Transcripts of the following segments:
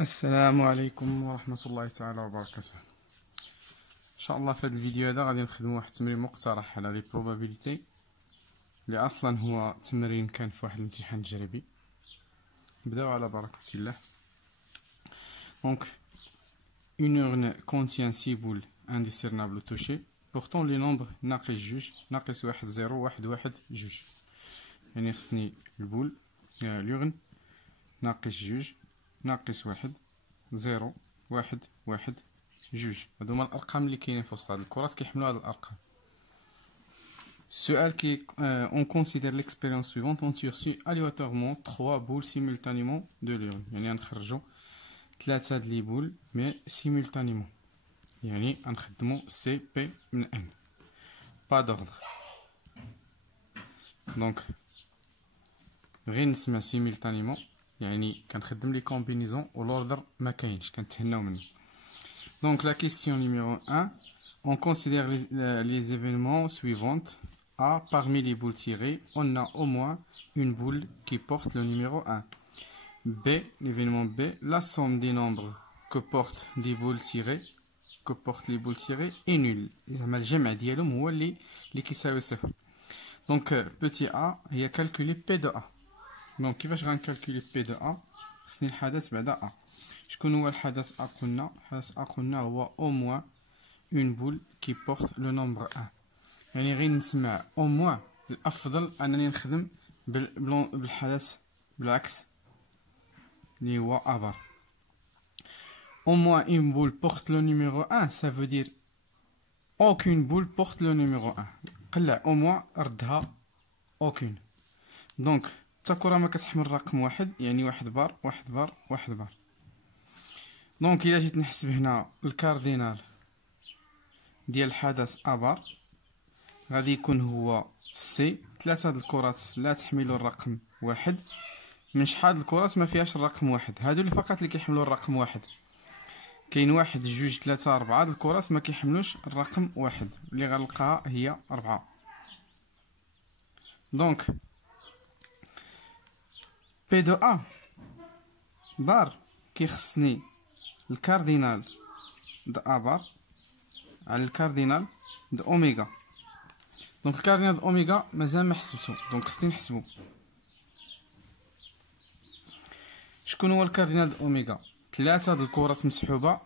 السلام عليكم ورحمة الله تعالى وبركاته. ان شاء الله في هذا الفيديو هذا غادي نخدموا واحد التمرين مقترح على لي بروبابيليتي اللي اصلا هو تمرين كان في واحد الامتحان تجريبي. نبداو على بركة الله. Donc une urne contient 6 boules indiscernables touchées portant les nombres ناقص جوج ناقص واحد زيرو واحد واحد جوج. يعني خصني البول اليورن ناقص جوج ناقص واحد زيرو واحد واحد جوج. هادو هما الارقام اللي كاينين في وسط هاد الكرات كيحملوا هاد الارقام. السؤال كي on considère l'expérience suivante on tire aléatoirement 3 boules simultanément de l'urne. يعني غنخرجوا 3 د لي بول مي simultanément، يعني غنخدموا سي بي من ان با دوردر. دونك غير نسمع simultanément يعني كنخدم لي كومبينيزون والاوردر ما كاينش كنتهناو منه. Donc la question numéro 1, on considère les événements suivantes. A, parmi les boules tirées, on a au moins une boule qui porte le numéro 1. B, l'événement B, la somme des nombres que portent les boules tirées est nulle. الجمع ديالهم هو اللي كيساوي صفر. Donc petit a هي calculer P de A. Donc كيفاش غنكالكولي P de A؟ خصني الحدث بعد A. شكون هو الحدث A قلنا؟ الحدث A قلنا هو au moins une boule qui porte le nombre 1. يعني غير نسمع au moins الأفضل أنني نخدم بالحدث بالعكس اللي هو أبر. Au moins une boule porte le numéro 1 ça veut dire aucune boule porte le numéro 1. قلع au moins ردها aucune. donc تا كرة ما كتحمل الرقم واحد يعني واحد بار واحد بار واحد بار. دونك الا جيت نحسب هنا الكاردينال ديال الحدث ابار غادي يكون هو سي. 3 د الكرات لا تحمل الرقم واحد، من شحال د الكرات ما فيهاش الرقم واحد، هادو اللي فقط اللي كيحملوا الرقم واحد. كاين واحد جوج 3 4 د الكرات ما كيحملوش الرقم واحد، اللي غنلقاها هي 4. دونك بي دو ا بار كيخصني الكاردينال د ا بار على الكاردينال د اوميغا. دونك الكاردينال د اوميغا مازال ما حسبتو، دونك خصني نحسبو. شكون هو الكاردينال د اوميغا؟ 3 د الكرات مسحوبه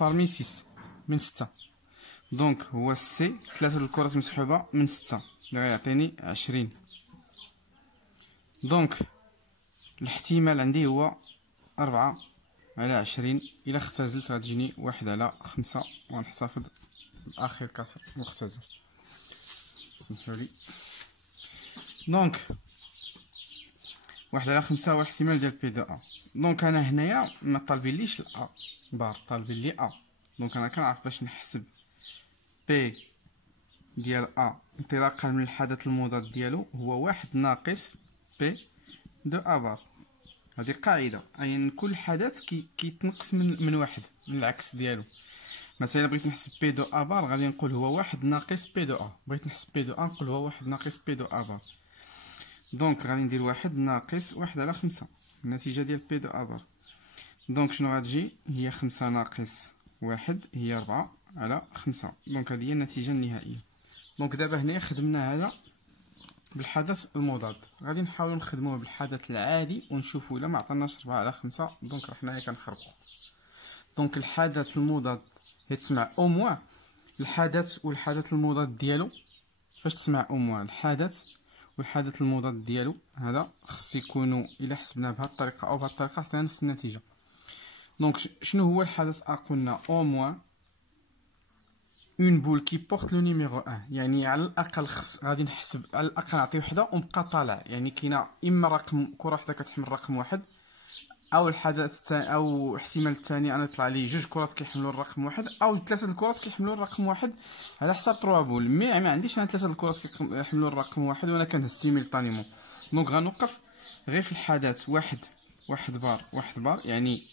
بارمي 6 من 6. دونك هو سي 3 د الكرات مسحوبه من 6 اللي غيعطيني 20. دونك الاحتمال عندي هو 4 على 20. إلا اختزلت غتجيني 1 على 5 وغنحتفظ بآخر كسر مختزل. سمحولي. دونك 1 على 5 هو الاحتمال ديال بي دو ا. دونك أنا هنايا ما طالبينليش الأ بار، طالبين لي أ. دونك أنا كنعرف باش نحسب بي ديال أ انطلاقا من الحدث المضاد ديالو هو 1 ناقص بي دو أ بار. هذه قاعده، اي ان كل حدث كيتنقص من واحد من العكس ديالو. مثلا بغيت نحسب بي دو ا بار غادي نقول هو 1 ناقص بي دو ا، بغيت نحسب بي دو ا نقول هو 1 ناقص بي دو ا بار. دونك غادي ندير 1 ناقص 1 على 5 النتيجه ديال بي دو ا بار. دونك شنو غتجي؟ هي 5 ناقص 1 هي 4 على 5. دونك هذه هي النتيجه النهائيه. دونك دابا هنا خدمنا هذا بالحدث المضاد، غادي نحاولوا نخدموه بالحدث العادي ونشوفوا الا ما عطاناش 4 على 5. دونك راه حنايا كنخربقوا. دونك الحدث المضاد هي تسمع او موان الحدث والحدث المضاد ديالو. فاش تسمع او موان الحدث والحدث المضاد ديالو هذا خص يكونوا الا حسبنا بهذه الطريقه او بهذه الطريقه حصلنا نفس النتيجه. دونك شنو هو الحدث قلنا او موان اون بول كي بورت لو نيميرو 1، يعني على الاقل خص غادي نحسب على الاقل نعطي وحده ونبقى طالع. يعني كاينه اما رقم كره وحده كتحمل رقم واحد، او الحدث الثاني او الاحتمال الثاني انا طلع لي جوج كرات كيحملوا الرقم واحد او 3 الكرات كيحملوا الرقم واحد على حساب 3 بول. مي ما عنديش انا 3 الكرات كيحملوا الرقم واحد وانا كنهز سيميلطانيمون. دونك غنوقف غير في الحدث واحد بار يعني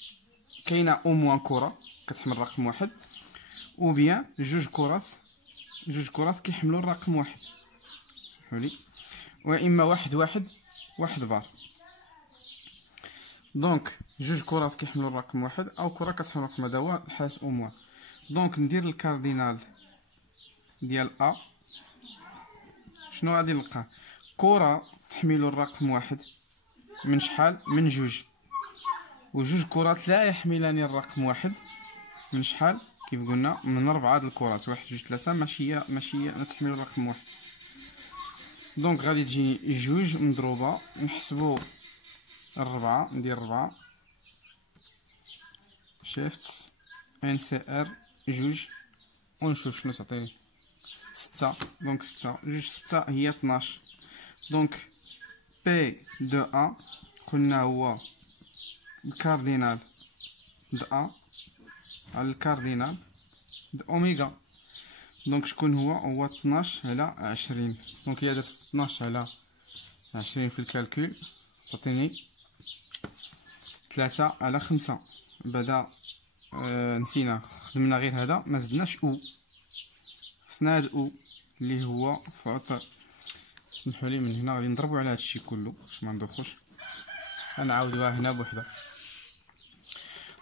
كاينه او موان كره كتحمل الرقم واحد، او بيان جوج كرات كيحملوا الرقم واحد. سمحولي. واما واحد بار. دونك جوج كرات كيحملوا الرقم واحد او كره كتحمل الرقم، هذا هو الحالة اوموان. دونك ندير الكاردينال ديال ا. شنو غادي نلقى؟ كره تحمل الرقم واحد من شحال؟ من جوج، وجوج كرات لا يحملان الرقم واحد من شحال؟ كيف قلنا من 4 د الكرات، 1 2 3 ماشي ما تحمل الرقم واحد. دونك غادي تجيني جوج مضروبه، نحسبو 4، ندير 4 شيفت ان سي ار جوج ونشوف شنو تعطيني. 6. دونك 6 جوج 6 هي 12. دونك بي دو ا قلنا هو الكاردينال د ا على الكاردينال د اوميغا. دونك شكون هو 12 على 20. دونك هي درت 12 على 20 في الكالكول تعطيني 3 على 5. بعدا نسينا خدمنا غير هذا، ما زدناش او، خصنا هاد او اللي هو فعط. سمحوا لي من هنا غادي نضربوا على هادشي كله باش ما ندوخوش، غنعاودوها هنا بوحده.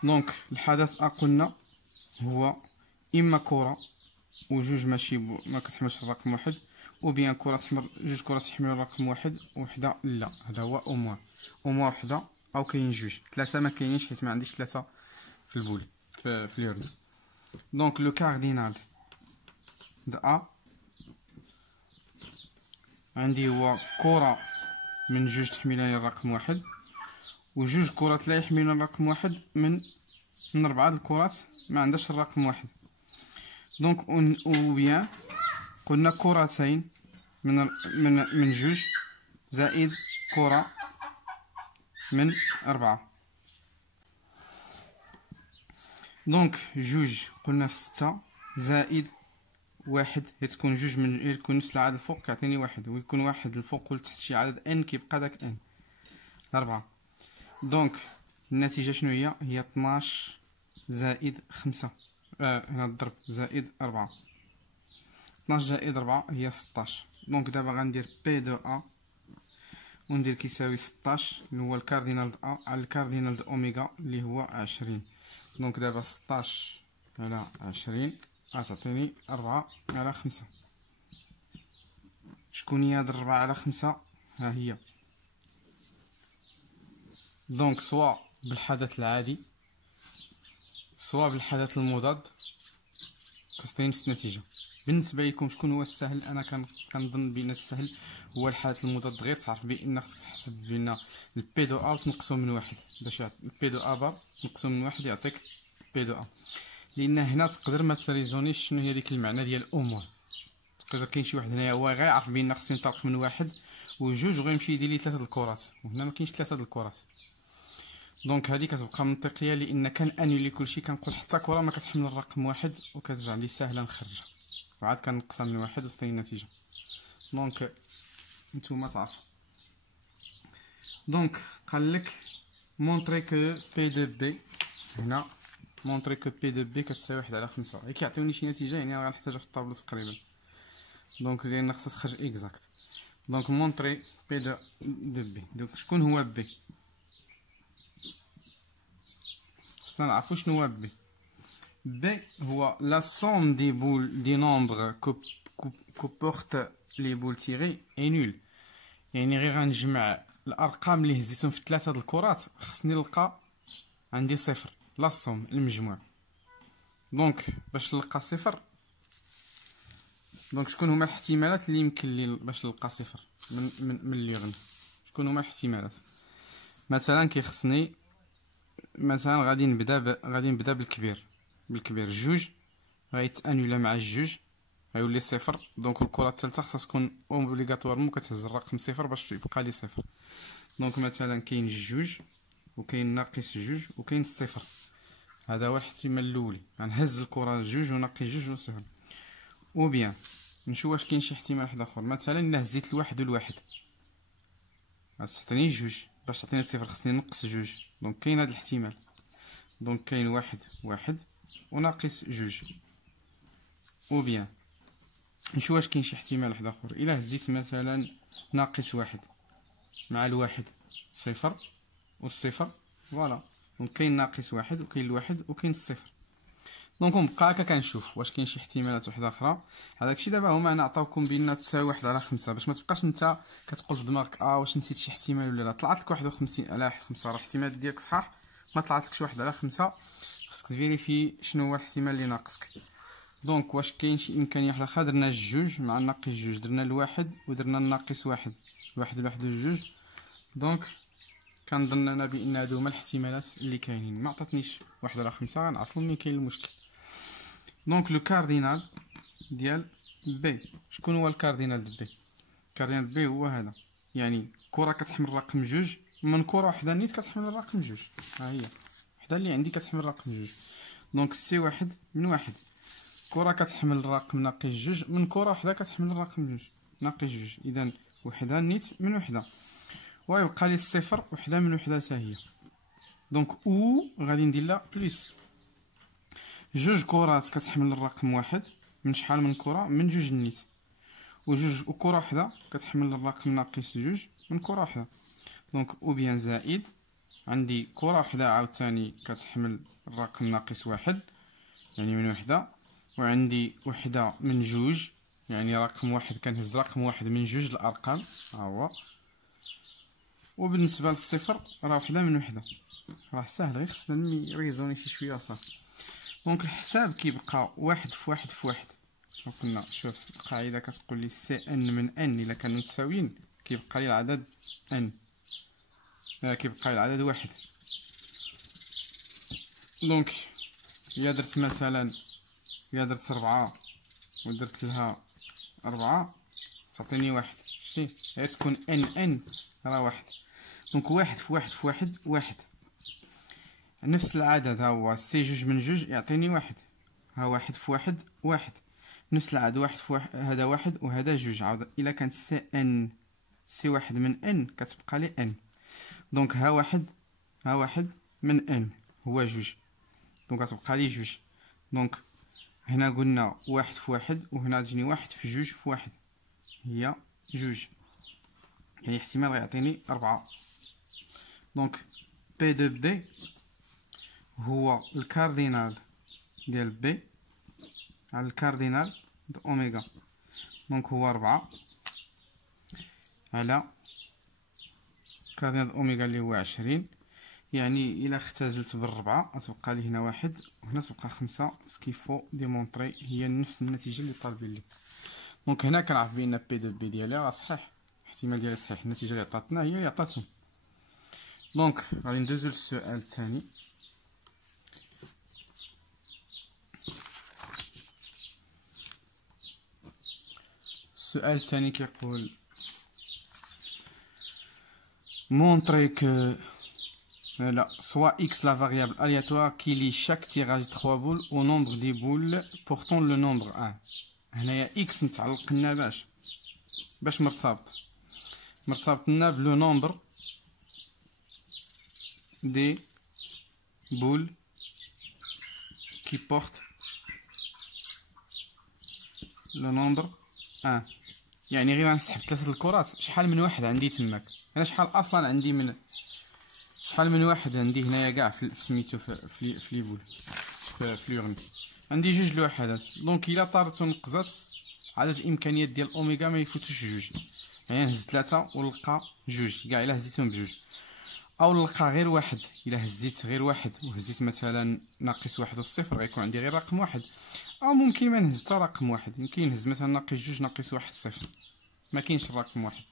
دونك الحدث قلنا هو اما كره وجوج ماشي ما كتحملش الرقم واحد، او بيان كره تحمل جوج كرات تحمل الرقم واحد وحده لا. هذا هو اوموان وحده او كاين جوج. 3 ما كاينينش حيت ما عنديش 3 في البولي في اليورن. دونك لو كاردينال د ا عندي هو كره من جوج تحملان الرقم واحد، وجوج كرات لا يحملون الرقم واحد من 4 د الكرات ما عندهاش الرقم واحد. دونك او بيان قلنا كرتين من جوج زائد كرة من 4. دونك جوج قلنا في 6 زائد واحد، هي تكون جوج من يكون نفس العدد الفوق كيعطيني واحد، ويكون واحد الفوق والتحت شي عدد ان كيبقى داك ان 4. دونك النتيجة شنو هي 12 زائد 5. هنا الضرب زائد 4. 12 زائد 4 هي 16. دونك دابا غندير بي دو ا وندير كيساوي 16 اللي هو الكاردينال د ا على الكاردينال د اوميغا اللي هو 20. دونك دابا 16 على 20 غتعطيني 4 على 5. شكون هي هاد 4 على 5؟ ها هي. دونك سواء بالحدث العادي سواء بالحدث المضاد كتعطيني نفس النتيجة. بالنسبه لكم شكون هو السهل؟ انا كنظن بان السهل هو الحالة المضاد. غير تعرف بان خصك تحسب بان البي دو ا تنقصو من واحد باش البي دو ا بار تنقصو من واحد يعطيك بي دو ا، لان هنا تقدر ما تريزونيش شنو هي ديك المعنى ديال اوموان. تقدر كاين شي واحد هنايا هو غيعرف بان خصو ينطلق من واحد وجوج وغيمشي يدير لي 3 د الكرات، وهنا ما كاينش 3 د الكرات. دونك هذه كتبقى منطقيه لان كان انيلي كلشي كنقول حتى كره ما كتحمل الرقم واحد وكترجع لي ساهله نخرجها، وعاد كنقصها من واحد وصلتني النتيجه. دونك نتوما تعرفوا. دونك قال لك مونطري كو بي دو بي، هنا مونطري كو بي دو بي كتساوي 1 على 5. هي كيعطيوني شي نتيجه يعني غنحتاجها في الطابلو تقريبا، دونك لان خصها تخرج اكزاكت. دونك مونطري بي دو بي. دونك شكون هو بي؟ خصنا نعرفو شنو هو بي. بي هو لا سوم دي بول دي نومبر كو بورت لي بول تيغي اي نول. يعني غير غنجمع الارقام اللي هزيتهم في 3 د الكرات خصني نلقى عندي صفر، لا سوم المجموع. دونك باش نلقى صفر، دونك شكون هما الاحتمالات اللي يمكن لي باش نلقى صفر من اليغن؟ شكون هما الاحتمالات؟ مثلا كيخصني مثلا غادي نبدا بالكبير جوج غيتانولا مع الجوج غيولي صفر. دونك الكره الثالثه خصها تكون اوبليغاتوارمون كتهز الرقم صفر باش يبقى لي صفر. دونك مثلا كاين جوج وكاين ناقص جوج وكاين الصفر، هذا هو الاحتمال الاولي. غنهز الكره جوج وناقص جوج وصفر. او بيان نشوف واش كاين شي احتمال واحد اخر. مثلا الا هزيت الواحد والواحد غتعطيني جوج، باش تعطيني صفر خصني نقص جوج. دونك كاين هذا الاحتمال. دونك كاين واحد وناقص جوج. او بيان نشوف واش كاين شي احتمال واحد اخر. الا هزيت مثلا ناقص واحد مع الواحد صفر والصفر فوالا. دونك كاين ناقص واحد وكاين الواحد وكاين الصفر. دونك نبقى هكا كنشوف واش كاين شي احتمالات وحده اخرى. هذاك الشيء دابا هما انا عطاوكم بان تساوي 1 على 5 باش ما تبقاش انت كتقول في دماغك واش نسيت شي احتمال ولا لا. طلعت لك 51 على 5 راه الاحتمال ديالك صحاح. ما طلعتلكش 1 على 5 خصك تفيريفي شنو هو الاحتمال اللي ناقصك. دونك واش كاين شي امكانيه وحده اخرى؟ درنا الجوج مع الناقص جوج، درنا الواحد ودرنا الناقص واحد، الواحد وجوج. دونك كنظن انا بان هادو هما الاحتمالات اللي كاينين. ما عطاتنيش 1 على 5 غنعرفوا منين كاين المشكل. دونك لو كاردينال ديال بي، شكون هو الكاردينال ديال بي؟ الكاردينال بي هو هذا، يعني كره كتحمل الرقم جوج من كره وحده نيت كتحمل الرقم جوج. ها هي وحده اللي عندي كتحمل الرقم جوج. دونك سي واحد من واحد، كره كتحمل الرقم ناقص جوج من كره وحده كتحمل الرقم جوج ناقص جوج. اذا وحده نيت من وحده، ويبقى لي الصفر وحده من وحده حتى هي. دونك او غادي ندير لها بليس جوج كرات كتحمل الرقم واحد من شحال من كره؟ من جوج نيت، وجوج وكره وحده كتحمل الرقم ناقص جوج من كره وحده. دونك او بيان زائد عندي كره وحده عاوتاني كتحمل الرقم ناقص واحد يعني من وحده، وعندي وحده من جوج يعني رقم واحد كنهز رقم واحد من جوج الارقام ها هو. وبالنسبه للصفر راه وحده من وحده. راه ساهل غير خصنا نريزوني شي شويه صافي. دونك الحساب كيبقى واحد في واحد في واحد. قلنا شوف القاعده كتقول لي سي ان من ان الا كانوا متساويين كيبقى لي العدد ان، كيبقى لي العدد واحد. دونك الا درت مثلا الا درت 4 ودرت لها 4 تعطيني واحد. شتي غير تكون ان راه واحد. دونك واحد في واحد في واحد واحد. نفس العدد ها هو سي جوج من جوج يعطيني واحد. ها واحد في واحد واحد. نفس العدد واحد في واحد، هذا واحد وهذا جوج. عاود الا كانت سي ان سي واحد من ان كتبقى لي ان. دونك ها واحد من ان هو جوج، دونك كتبقى لي جوج. دونك هنا قلنا واحد في واحد وهنا تجيني واحد في جوج في واحد هي جوج، يعني احتمال غيعطيني 4. دونك بي دو بي هو الكاردينال ديال بي على الكاردينال د اوميغا. دونك هو 4 على كاردينال د اوميغا اللي هو 20. يعني الا اختزلت بالربعة غتبقى لي هنا واحد وهنا تبقى 5. سكيفو ديمونطري هي نفس النتيجة اللي طالبين لي. دونك هنا كنعرف بان بي دو بي ديالي راه صحيح، الاحتمال ديالي صحيح، النتيجة اللي عطاتنا هي اللي عطاتهم. دونك غادي ندوزو للسؤال الثاني. السؤال الثاني كيقول montrer que là, soit x la variable aléatoire qui lie chaque tirage de 3 boules au nombre des boules portant le nombre 1. هنايا x متعلق لنا باش مرتبط لنا بلو نومبر دي بول qui porte لو نومبر 1. يعني غير غنسحب 3 الكرات شحال من واحد عندي تماك. انا شحال اصلا عندي من شحال من واحد عندي هنايا كاع في سميتو في لي بول في لورن عندي جوج الوحدات. دونك الا طارت ونقزات عدد الامكانيات ديال اوميغا ما يفوتوش جوج، يعني نهز 3 ونلقى جوج كاع الا هزيتهم بجوج، او نلقى غير واحد الا هزيت غير واحد وهزيت مثلا ناقص واحد والصفر غيكون عندي غير رقم واحد، او ممكن ما نهز حتى رقم واحد، يمكن نهز مثلا ناقص جوج ناقص واحد صفر، ما كاينش الرقم واحد.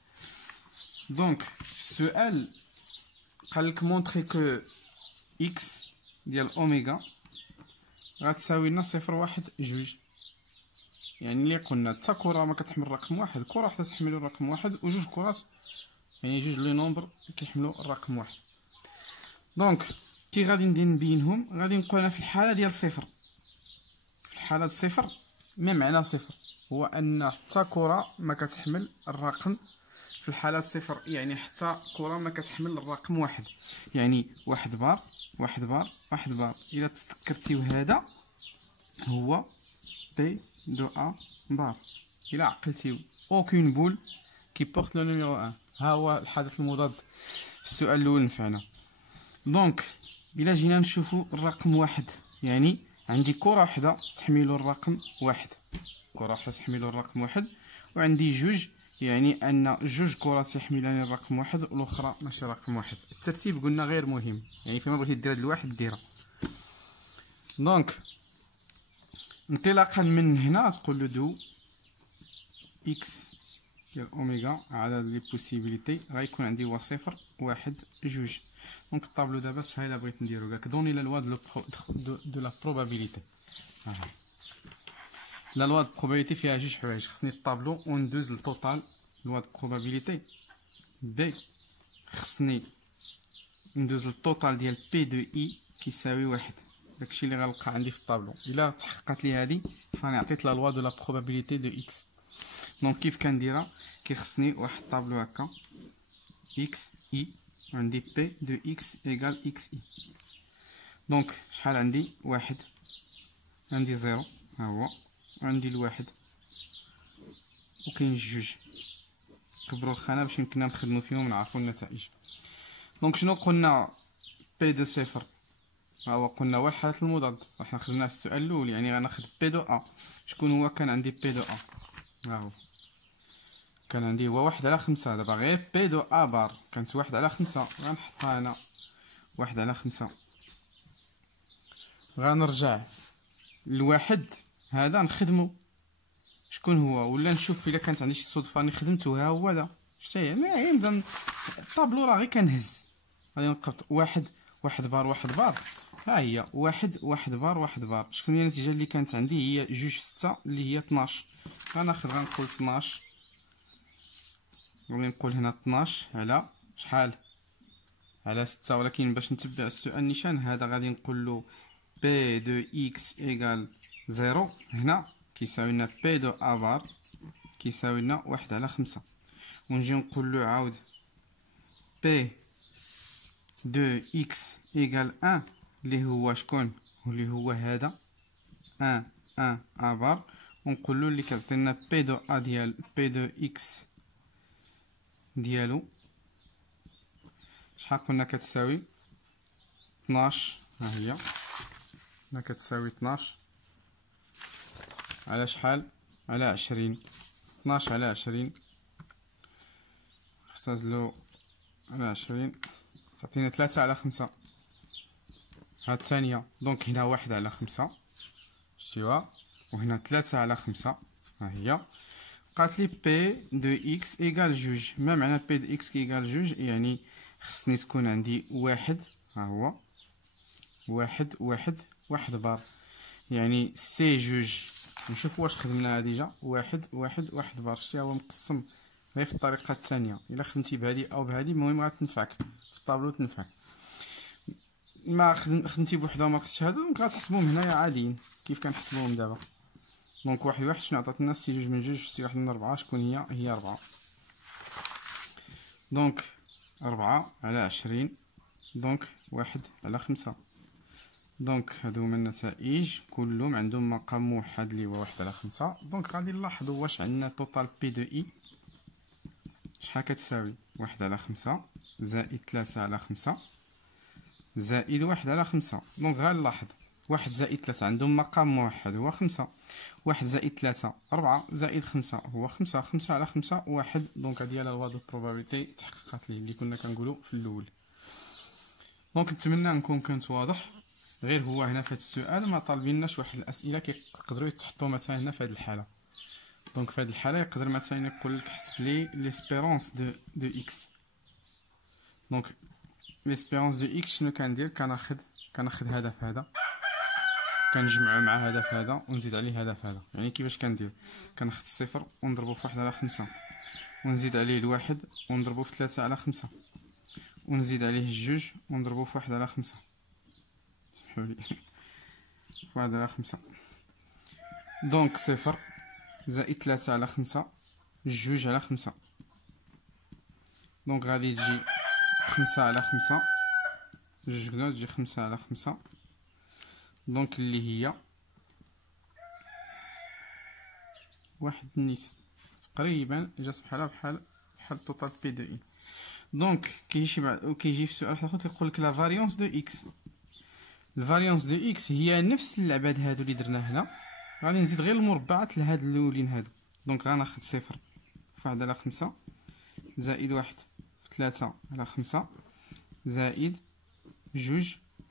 دونك في السؤال قالك مونطري كو اكس ديال اوميغا غتساوي لنا صفر واحد جوج، يعني اللي قلنا حتى كره ما كتحمل رقم واحد، كره وحده تحمل الرقم واحد وجوج كرات يعني جوج لي نومبر كيحملوا الرقم واحد. دونك كي غادي ندير نبينهم غادي نقول انا في الحاله ديال صفر، في الحاله ديال صفر ما معنى صفر هو ان حتى كره ما كتحمل الرقم في الحالات صفر، يعني حتى كره ما كتحمل الرقم واحد، يعني واحد بار واحد بار واحد بار. الا تذكرتيو هذا هو بي دو ا بار، الا عقلتيو اوكين بول كي بورت لو نيميرو 1. ها هو الحدث المضاد في السؤال الاول نفعنا. دونك إلا جينا نشوفو الرقم واحد، يعني عندي كرة وحدة تحمل الرقم واحد، كرة وحدة تحمل الرقم واحد، وعندي جوج، يعني أن جوج كرات يحملان الرقم واحد والأخرى ماشي رقم واحد. الترتيب قلنا غير مهم، يعني فيما بغيتي دير هاد الواحد ديرها. دونك انطلاقا من هنا تقول له دو إكس ديال أوميغا على لي بوسيبيليتي غيكون عندي هو صفر واحد جوج. دونك الطابلو دابا سهل إلا بغيت نديرو كاع دوني لا لوا دو لا بروبابيليتي. لا لوا دو بروبابيليتي فيها جوج حوايج، خصني الطابلو وندوز للتوتال. لوا دو بروبابيليتي بي خصني ندوز للتوتال ديال بي دو اي كيساوي واحد. داكشي اللي غنلقى عندي في الطابلو. الا تحققت لي هادي فاني عطيت لا لوا دو لا بروبابيليتي دو اكس. دونك كيف كنديرها؟ كيخصني واحد الطابلو هكا اكس اي، عندي بي دو اكس ايكال اكس اي. دونك شحال عندي؟ واحد، عندي زيرو ها هو، عندي الواحد، وكاين جوج. كبروا الخانه باش يمكننا نخدمو فيهم ونعرفو النتائج. دونك شنو قلنا؟ بي دو صفر ها هو قلنا هو الحالة المضاد، حنا خدمناه في السؤال الاول، يعني غناخد بي دو ا. شكون هو؟ كان عندي بي دو ا ها هو، كان عندي هو واحد على خمسة. دابا غير بي دو ا بار كانت واحد على خمسة، غنحطها هنا واحد على خمسة. غنرجع الواحد هذا نخدمو شكون هو، ولا نشوف الا كانت عندي شي صدفه اني خدمتو. ها هو هذا شتي ما نبدا الطابلو راه غير كنهز. غادي نقبط واحد واحد بار واحد بار، ها هي واحد واحد بار واحد بار. شكون هي النتيجه اللي كانت عندي؟ هي جوج في ستة اللي هي 12. غناخد غنقول 12، غادي نقول هنا 12 على شحال؟ على 6. ولكن باش نتبع السؤال نيشان هذا غادي نقول له بي دو اكس ايكال 0 هنا كيساوي لنا بي دو ا بار كيساوي لنا واحد على خمسة. ونجي نقول له عاود بي دو اكس ايكال 1 اللي هو شكون؟ اللي هو هذا 1 1 ا بار، ونقول له اللي كيعطينا بي دو ا ديال بي دو اكس ديالو شحال قلنا كتساوي 12. ها هي هنا كتساوي 12 على شحال؟ على 20. 12 على 20 نختزلو على 20 تعطينا 3 على 5. هاد الثانية دونك هنا 1 على 5 شتيوها، وهنا 3 على 5. ها هي قالت لي بي دو اكس ايكال جوج. ما معنى بي دو اكس ايكال جوج؟ يعني خصني تكون عندي واحد، ها هو واحد واحد واحد بار، يعني سي جوج. نشوف واش خدمناها ديجا. واحد واحد واحد بار شتي هو مقسم غير في الطريقه الثانيه. الا خدمتي بهادي او بهادي المهم غتنفعك في الطابلو، تنفعك. ما خدمتي بوحده وما قلتش هادو دونك غتحسبوهم هنايا عاديين كيف كنحسبوهم دابا. دونك واحد واحد شنو عطات لنا؟ سي جوج من جوج في سي واحد من 4. شكون هي؟ هي 4. دونك 4 على 20 دونك 1 على 5. دونك هادو هما النتائج كلهم عندهم مقام موحد اللي هو 1 على 5. دونك غادي نلاحظوا واش عندنا توتال بي دو اي شحال كتساوي 1 على 5 زائد 3 على 5 زائد 1 على 5. دونك غنلاحظ 1 زائد 3 عندهم مقام موحد هو 5، 1 زائد 3 4 زائد 5 هو 5، 5 على 5 1. دونك هادي هي لا لوا دو بروبابيليتي تحققت لي اللي كنا كنقولوا في الاول. دونك نتمنى نكون كنت واضح. غير هو هنا في هذا السؤال ما طالبيناش واحد الاسئله كيقدروا يتحطوا مثلا هنا في هذه الحاله. دونك في هذه الحاله يقدر مثلا يقول لك حسب لي ليسبيرونس دو اكس. دونك ليسبيرونس دو اكس شنو كندير؟ كناخذ هدف هذا كنجمعو مع هدف هذا ونزيد عليه هدف هذا. يعني كيفاش كندير؟ كناخذ الصفر ونضربو في 1 على 5 ونزيد عليه الواحد ونضربو في 3 على 5 ونزيد عليه الجوج ونضربو في 1 على 5. سمحولي في 1 على 5. دونك صفر زائد 3 على 5 جوج على 5. دونك غادي تجي 5 على 5 جوج كدا تجي 5 على 5. دونك اللي هي واحد نيت تقريبا جات بحال التوتال بي دو اي. دونك كيجي في سؤال اخر كيقول لك لا فاريونس دو اكس. الفاريونس دو اكس هي نفس العباد هادو اللي درنا هنا، غادي نزيد غير المربعات لهاد الاولين هادو. دونك غناخد 0 في 1 على 5 زائد 1 في 3 على 5 زائد 2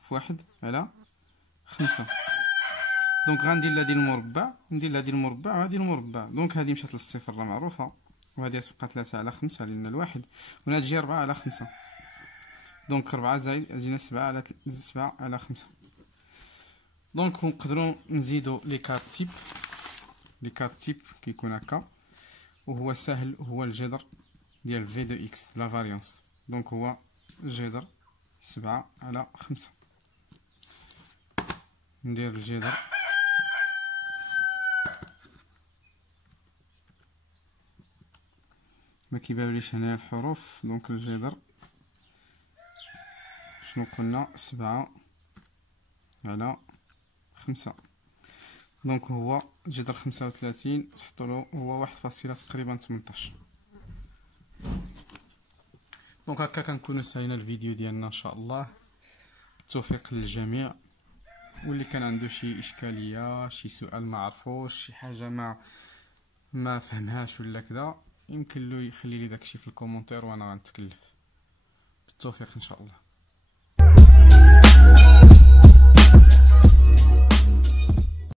في 1 على 5. دونك غندير لهادي المربع، ندير لهادي المربع وهادي المربع. دونك هادي مشات للصفر راه معروفه، وهادي تبقى 3 على 5 لأن الواحد، وهنا تجي 4 على 5. دونك 4 زائد جينا 7 على 5. دونك نقدروا نزيدو لي كارت تيب كيكون هكا، وهو سهل، هو الجذر ديال في دو اكس لا فاريونس. دونك هو جذر 7 على 5. ندير الجذر ما كيبانليش هنايا الحروف. دونك الجذر شنو قلنا 7 على 5. دونك هو جذر 35 تحطوله هو 1 تقريبا 18. دونك هكا كنكونو سالينا الفيديو ديالنا ان شاء الله. بالتوفيق للجميع، واللي كان عنده شي اشكاليه، شي سؤال ما عرفوش، شي حاجه ما فهمهاش ولا كذا، يمكن له يخلي لي داكشي في الكومونتير وانا غنتكلف. بالتوفيق ان شاء الله.